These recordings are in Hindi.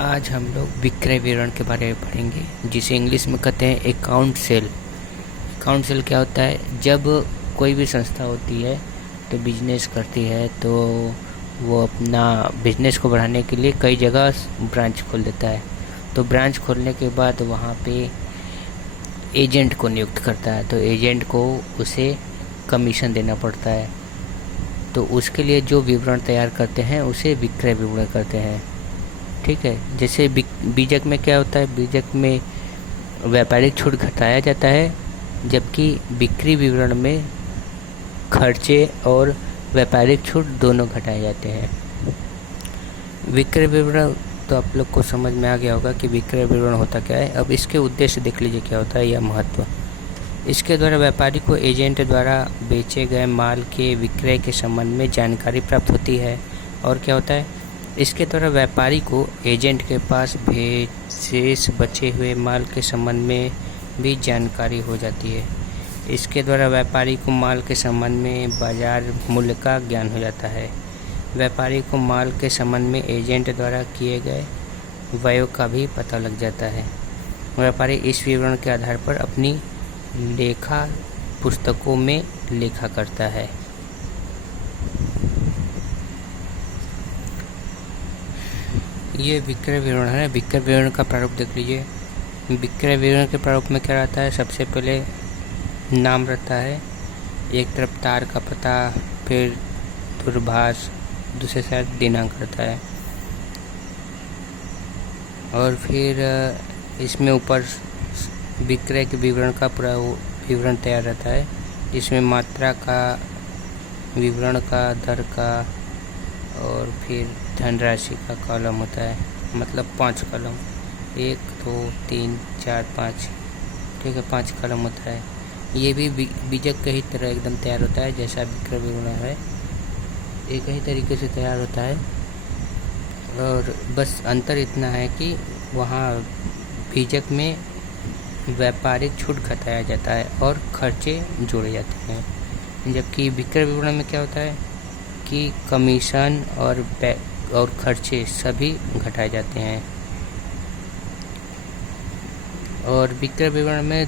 आज हम लोग विक्रय विवरण के बारे में पढ़ेंगे, जिसे इंग्लिश में कहते हैं अकाउंट सेल। अकाउंट सेल क्या होता है? जब कोई भी संस्था होती है तो बिजनेस करती है, तो वो अपना बिजनेस को बढ़ाने के लिए कई जगह ब्रांच खोल देता है। तो ब्रांच खोलने के बाद वहाँ पे एजेंट को नियुक्त करता है, तो एजेंट को उसे कमीशन देना पड़ता है। तो उसके लिए जो विवरण तैयार करते हैं उसे विक्रय विवरण करते हैं। ठीक है। जैसे बीजक में क्या होता है? बीजक में व्यापारिक छूट घटाया जाता है, जबकि बिक्री विवरण में खर्चे और व्यापारिक छूट दोनों घटाए जाते हैं। विक्रय विवरण तो आप लोग को समझ में आ गया होगा कि विक्रय विवरण होता क्या है। अब इसके उद्देश्य देख लीजिए क्या होता है, यह महत्व। इसके द्वारा व्यापारी को एजेंट द्वारा बेचे गए माल के विक्रय के संबंध में जानकारी प्राप्त होती है। और क्या होता है? इसके द्वारा व्यापारी को एजेंट के पास शेष बचे हुए माल के संबंध में भी जानकारी हो जाती है। इसके द्वारा व्यापारी को माल के संबंध में बाजार मूल्य का ज्ञान हो जाता है। व्यापारी को माल के संबंध में एजेंट द्वारा किए गए व्यय का भी पता लग जाता है। व्यापारी इस विवरण के आधार पर अपनी लेखा पुस्तकों में लेखा करता है। ये विक्रय विवरण है। विक्रय विवरण का प्रारूप देख लीजिए। विक्रय विवरण के प्रारूप में क्या रहता है? सबसे पहले नाम रहता है, एक तरफ तार का पता, फिर दूरभाष, दूसरे साइड दिनांक रहता है, और फिर इसमें ऊपर विक्रय के विवरण का पूरा विवरण तैयार रहता है, जिसमें मात्रा का, विवरण का, दर का, और फिर धनराशि का कॉलम होता है। मतलब 5 कॉलम, 1 2 3 4 5, ठीक है, 5 कॉलम होता है। ये भी बीजक के ही तरह एकदम तैयार होता है, जैसा विक्रय विवरण है, एक ही तरीके से तैयार होता है। और बस अंतर इतना है कि वहाँ बीजक में व्यापारिक छूट घटाया जाता है और खर्चे जोड़े जाते हैं, जबकि विक्रय विवरण में क्या होता है कि कमीशन और खर्चे सभी घटाए जाते हैं। और विक्रय विवरण में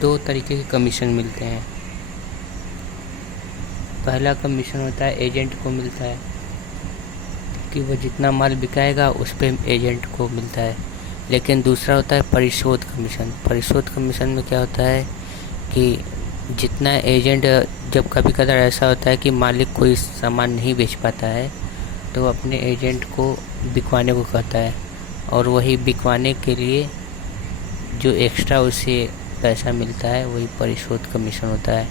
2 तरीके के कमीशन मिलते हैं। पहला कमीशन होता है एजेंट को मिलता है कि वो जितना माल बिकाएगा उस पे एजेंट को मिलता है। लेकिन दूसरा होता है परिशोध कमीशन। परिशोध कमीशन में क्या होता है कि जितना एजेंट, जब कभी कदार ऐसा होता है कि मालिक कोई सामान नहीं बेच पाता है, तो अपने एजेंट को बिकवाने को कहता है, और वही बिकवाने के लिए जो एक्स्ट्रा उसे पैसा मिलता है वही परिशोध कमीशन होता है।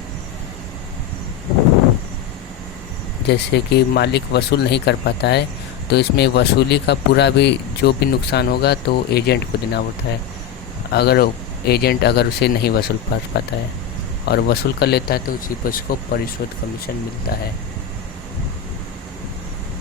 जैसे कि मालिक वसूल नहीं कर पाता है, तो इसमें वसूली का पूरा भी जो भी नुकसान होगा तो एजेंट को देना होता है। अगर उसे नहीं वसूल कर पाता है और वसूल कर लेता है, तो उसी पर उसको परिशोध कमीशन मिलता है।